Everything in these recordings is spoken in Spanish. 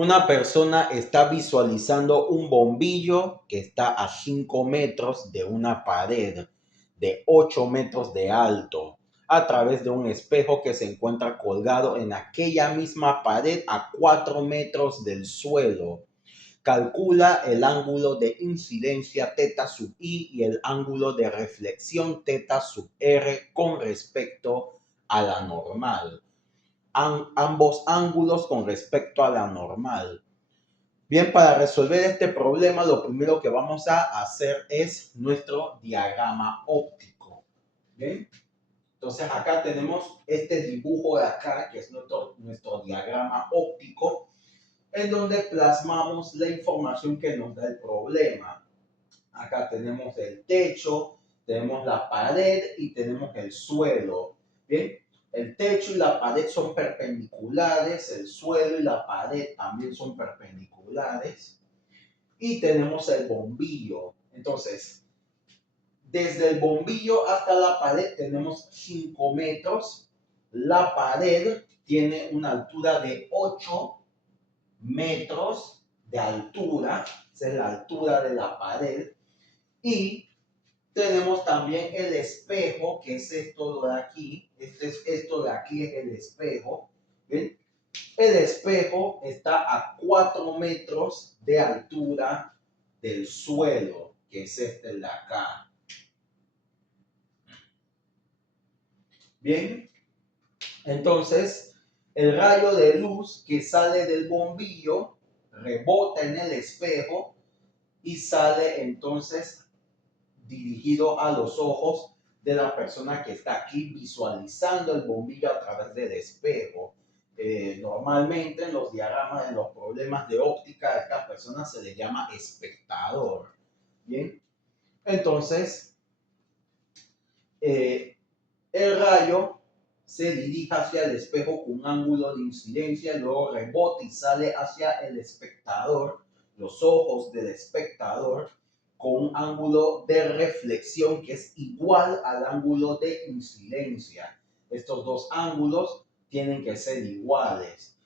Una persona está visualizando un bombillo que está a 5 metros de una pared de 8 metros de alto a través de un espejo que se encuentra colgado en aquella misma pared a 4 metros del suelo. Calcula el ángulo de incidencia θ sub i y el ángulo de reflexión θ sub r con respecto a la normal. Ambos ángulos con respecto a la normal. Bien, para resolver este problema, lo primero que vamos a hacer es nuestro diagrama óptico. Bien, entonces acá tenemos este dibujo de acá, que es nuestro diagrama óptico, en donde plasmamos la información que nos da el problema. Acá tenemos el techo, tenemos la pared y tenemos el suelo. Bien, el techo y la pared son perpendiculares, el suelo y la pared también son perpendiculares. Y tenemos el bombillo. Entonces, desde el bombillo hasta la pared tenemos 5 metros. La pared tiene una altura de 8 metros de altura. Esa es la altura de la pared. Y tenemos también el espejo, que es esto de aquí. Esto de aquí es el espejo. ¿Ven? El espejo está a 4 metros de altura del suelo, que es este de acá. Bien, entonces el rayo de luz que sale del bombillo rebota en el espejo y sale entonces dirigido a los ojos de la persona que está aquí visualizando el bombillo a través del espejo. Normalmente en los diagramas, en los problemas de óptica, a estas personas se les llama espectador. Bien, entonces el rayo se dirige hacia el espejo con un ángulo de incidencia, luego rebota y sale hacia el espectador, los ojos del espectador, con un ángulo de reflexión que es igual al ángulo de incidencia. Estos dos ángulos tienen que ser iguales.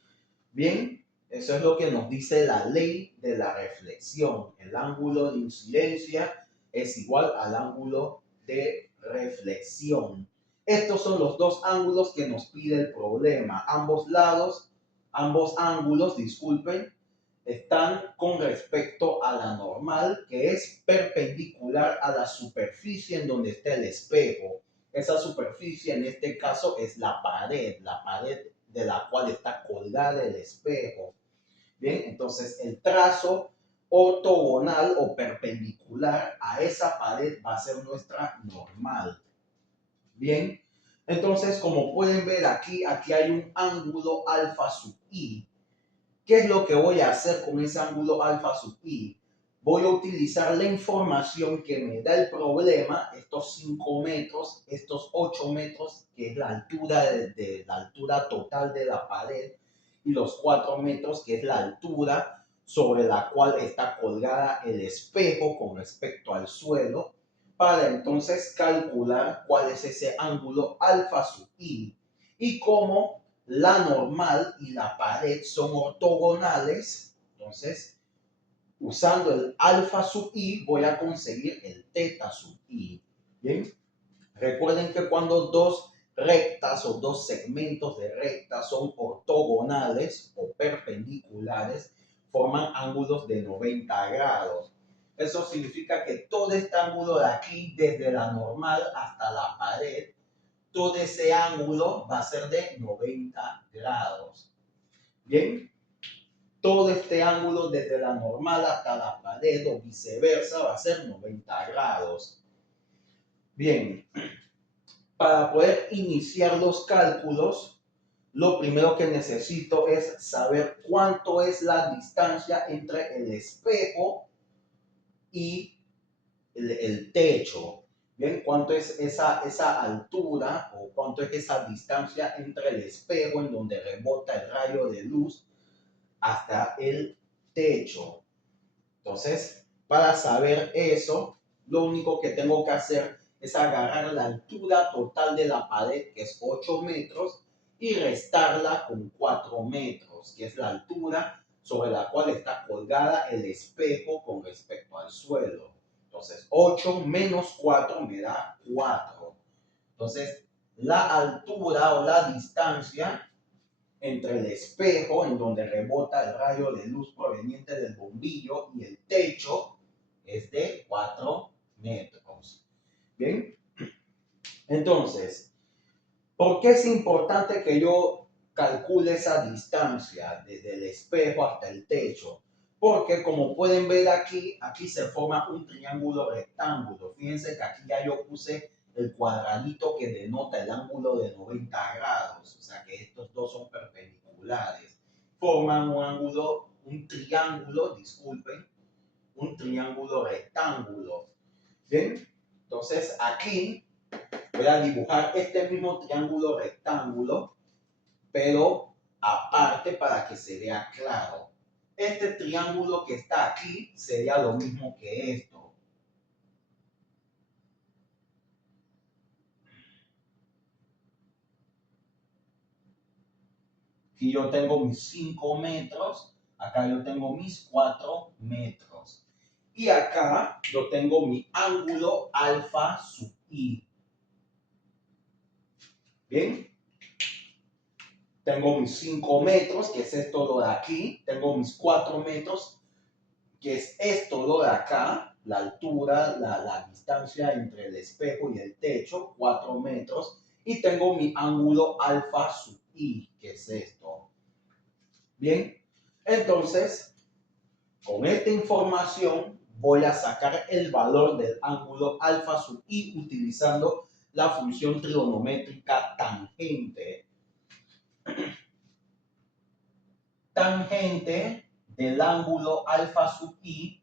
Bien, eso es lo que nos dice la ley de la reflexión. El ángulo de incidencia es igual al ángulo de reflexión. Estos son los dos ángulos que nos pide el problema. Ambos ángulos, disculpen, están con respecto a la normal, que es perpendicular a la superficie en donde está el espejo. Esa superficie en este caso es la pared de la cual está colgada el espejo. Bien, entonces el trazo ortogonal o perpendicular a esa pared va a ser nuestra normal. Bien, entonces como pueden ver aquí hay un ángulo alfa sub i. ¿Qué es lo que voy a hacer con ese ángulo alfa sub i? Voy a utilizar la información que me da el problema, estos 5 metros, estos 8 metros, que es la altura, la altura total de la pared, y los 4 metros, que es la altura sobre la cual está colgada el espejo con respecto al suelo, para entonces calcular cuál es ese ángulo alfa sub i. Y cómo la normal y la pared son ortogonales, entonces usando el alfa sub i voy a conseguir el θ sub i. Bien, recuerden que cuando dos rectas o dos segmentos de recta son ortogonales o perpendiculares, forman ángulos de 90 grados. Eso significa que todo este ángulo de aquí, desde la normal hasta la pared, todo ese ángulo va a ser de 90 grados. Bien, todo este ángulo desde la normal hasta la pared o viceversa va a ser 90 grados. Bien, para poder iniciar los cálculos, lo primero que necesito es saber cuánto es la distancia entre el espejo y el techo. Bien, cuánto es esa altura o cuánto es esa distancia entre el espejo en donde rebota el rayo de luz hasta el techo. Entonces, para saber eso, lo único que tengo que hacer es agarrar la altura total de la pared, que es 8 metros, y restarla con 4 metros, que es la altura sobre la cual está colgada el espejo con respecto al suelo. Entonces, 8 menos 4 me da 4. Entonces, la altura o la distancia entre el espejo, en donde rebota el rayo de luz proveniente del bombillo, y el techo es de 4 metros. ¿Bien? Entonces, ¿por qué es importante que yo calcule esa distancia desde el espejo hasta el techo? Porque como pueden ver aquí se forma un triángulo rectángulo. Fíjense que aquí ya yo puse el cuadradito que denota el ángulo de 90 grados. O sea que estos dos son perpendiculares. Forman un triángulo, disculpen, un triángulo rectángulo. ¿Bien? Entonces aquí voy a dibujar este mismo triángulo rectángulo, pero aparte para que se vea claro. Este triángulo que está aquí sería lo mismo que esto. Aquí yo tengo mis 5 metros, acá yo tengo mis 4 metros. Y acá yo tengo mi ángulo alfa sub i. ¿Bien? Tengo mis 5 metros, que es esto lo de aquí. Tengo mis 4 metros, que es esto lo de acá. La altura, la distancia entre el espejo y el techo, 4 metros. Y tengo mi ángulo alfa sub i, que es esto. Bien, entonces, con esta información voy a sacar el valor del ángulo alfa sub i utilizando la función trigonométrica tangente. Tangente del ángulo alfa sub i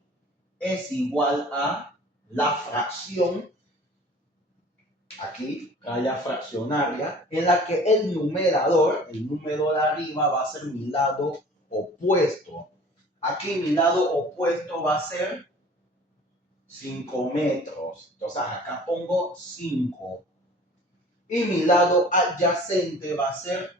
es igual a la fracción, aquí, raya fraccionaria, en la que el número de arriba va a ser mi lado opuesto. Aquí mi lado opuesto va a ser 5 metros. Entonces acá pongo 5. Y mi lado adyacente va a ser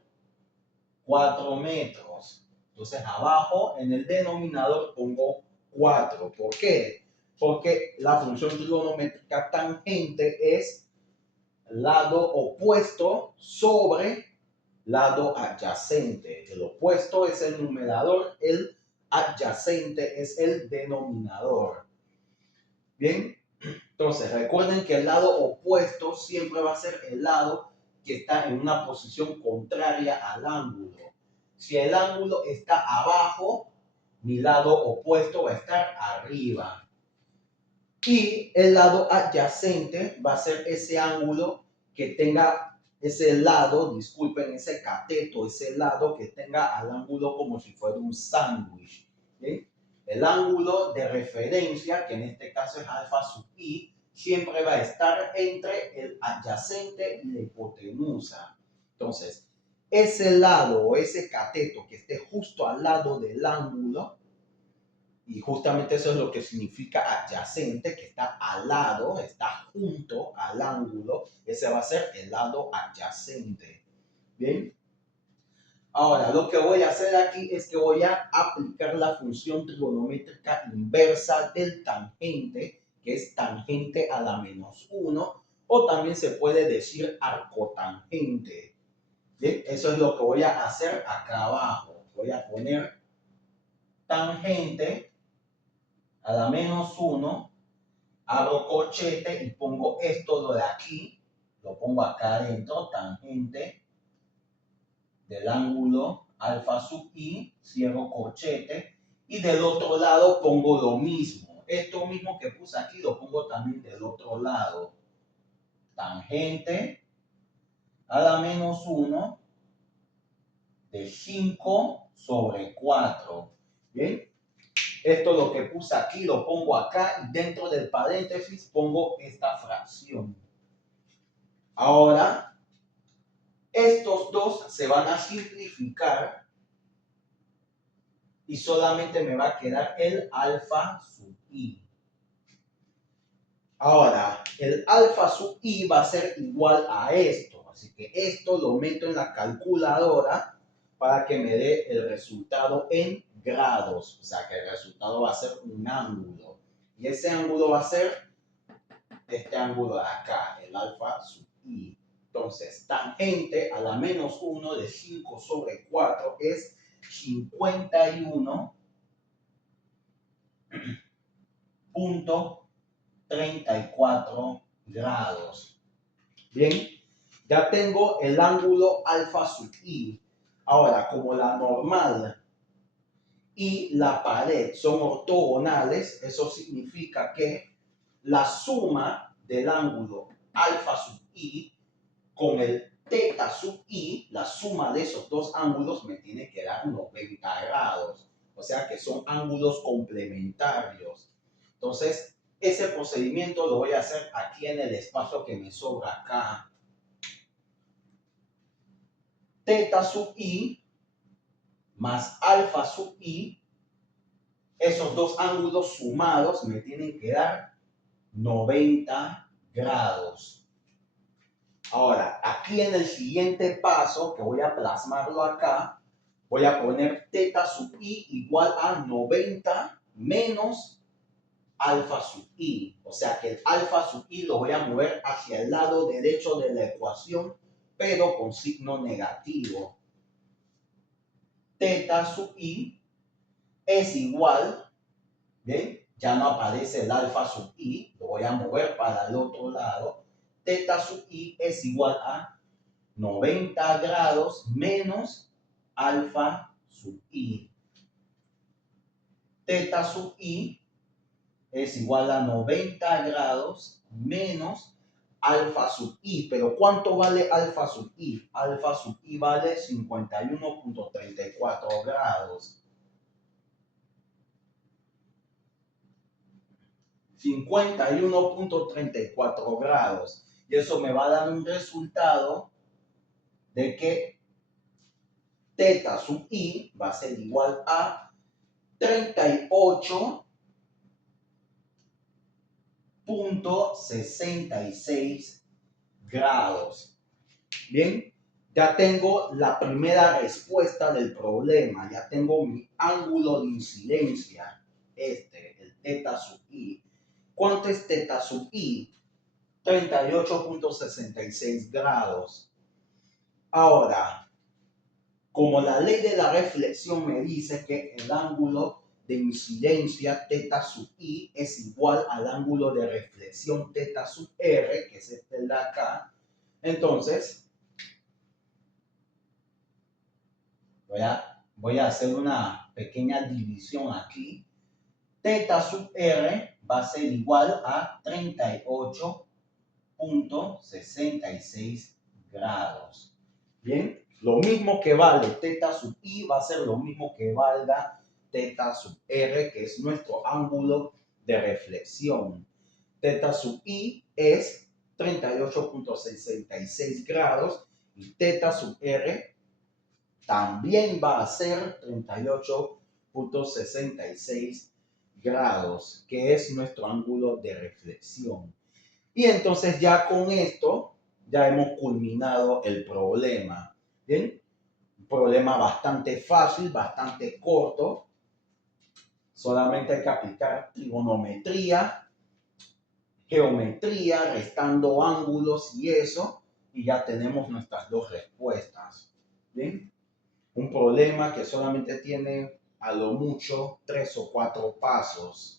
4 metros. Entonces abajo en el denominador pongo 4. ¿Por qué? Porque la función trigonométrica tangente es lado opuesto sobre lado adyacente. El opuesto es el numerador, el adyacente es el denominador. Bien, entonces recuerden que el lado opuesto siempre va a ser el lado que está en una posición contraria al ángulo. Si el ángulo está abajo, mi lado opuesto va a estar arriba. Y el lado adyacente va a ser ese ángulo que tenga ese lado, disculpen, ese cateto, ese lado que tenga al ángulo como si fuera un sándwich. ¿Sí? El ángulo de referencia, que en este caso es alfa sub i, siempre va a estar entre el adyacente y la hipotenusa. Entonces, ese lado o ese cateto que esté justo al lado del ángulo, y justamente eso es lo que significa adyacente, que está al lado, está junto al ángulo. Ese va a ser el lado adyacente. ¿Bien? Ahora, lo que voy a hacer aquí es que voy a aplicar la función trigonométrica inversa del tangente, que es tangente a la menos 1, o también se puede decir arcotangente. ¿Bien? Eso es lo que voy a hacer acá abajo. Voy a poner tangente a la menos 1, abro corchete y pongo esto lo de aquí, lo pongo acá adentro, tangente del ángulo alfa sub i, cierro corchete, y del otro lado pongo lo mismo. Esto mismo que puse aquí lo pongo también del otro lado. Tangente a la menos 1 de 5 sobre 4. ¿Bien? Esto lo que puse aquí lo pongo acá y dentro del paréntesis pongo esta fracción. Ahora, estos dos se van a simplificar y solamente me va a quedar el alfa sub i. Ahora, el alfa sub i va a ser igual a esto. Así que esto lo meto en la calculadora para que me dé el resultado en grados. O sea que el resultado va a ser un ángulo. Y ese ángulo va a ser este ángulo de acá, el alfa sub i. Entonces, tangente a la menos 1 de 5 sobre 4 es 51.34 grados. Bien, ya tengo el ángulo alfa sub i. Ahora, como la normal y la pared son ortogonales, eso significa que la suma del ángulo alfa sub i con el teta sub i, la suma de esos dos ángulos me tiene que dar 90 grados. O sea que son ángulos complementarios. Entonces, ese procedimiento lo voy a hacer aquí en el espacio que me sobra acá. Teta sub i más alfa sub i, esos dos ángulos sumados me tienen que dar 90 grados. Ahora, aquí en el siguiente paso, que voy a plasmarlo acá, voy a poner teta sub i igual a 90 menos alfa sub i. O sea que el alfa sub i lo voy a mover hacia el lado derecho de la ecuación, pero con signo negativo. Teta sub i es igual, ¿bien? Ya no aparece el alfa sub i, lo voy a mover para el otro lado. Teta sub i es igual a 90 grados menos alfa sub i. Teta sub i es igual a 90 grados menos alfa sub i. Pero ¿cuánto vale alfa sub i? Alfa sub i vale 51.34 grados. 51.34 grados. Y eso me va a dar un resultado de que teta sub i va a ser igual a 38.66 grados. Bien, ya tengo la primera respuesta del problema. Ya tengo mi ángulo de incidencia, el teta sub i. ¿Cuánto es teta sub i? 38.66 grados. Ahora, como la ley de la reflexión me dice que el ángulo de incidencia teta sub i es igual al ángulo de reflexión teta sub r, que es este de acá, entonces voy a hacer una pequeña división aquí. Teta sub r va a ser igual a 38.66 grados. Bien, lo mismo que vale teta sub i va a ser lo mismo que valga teta sub r, que es nuestro ángulo de reflexión. Teta sub i es 38.66 grados y teta sub r también va a ser 38.66 grados, que es nuestro ángulo de reflexión. Y entonces ya con esto ya hemos culminado el problema. ¿Bien? Un problema bastante fácil, bastante corto. Solamente hay que aplicar trigonometría, geometría, restando ángulos y eso, y ya tenemos nuestras dos respuestas. ¿Bien? Un problema que solamente tiene a lo mucho 3 o 4 pasos.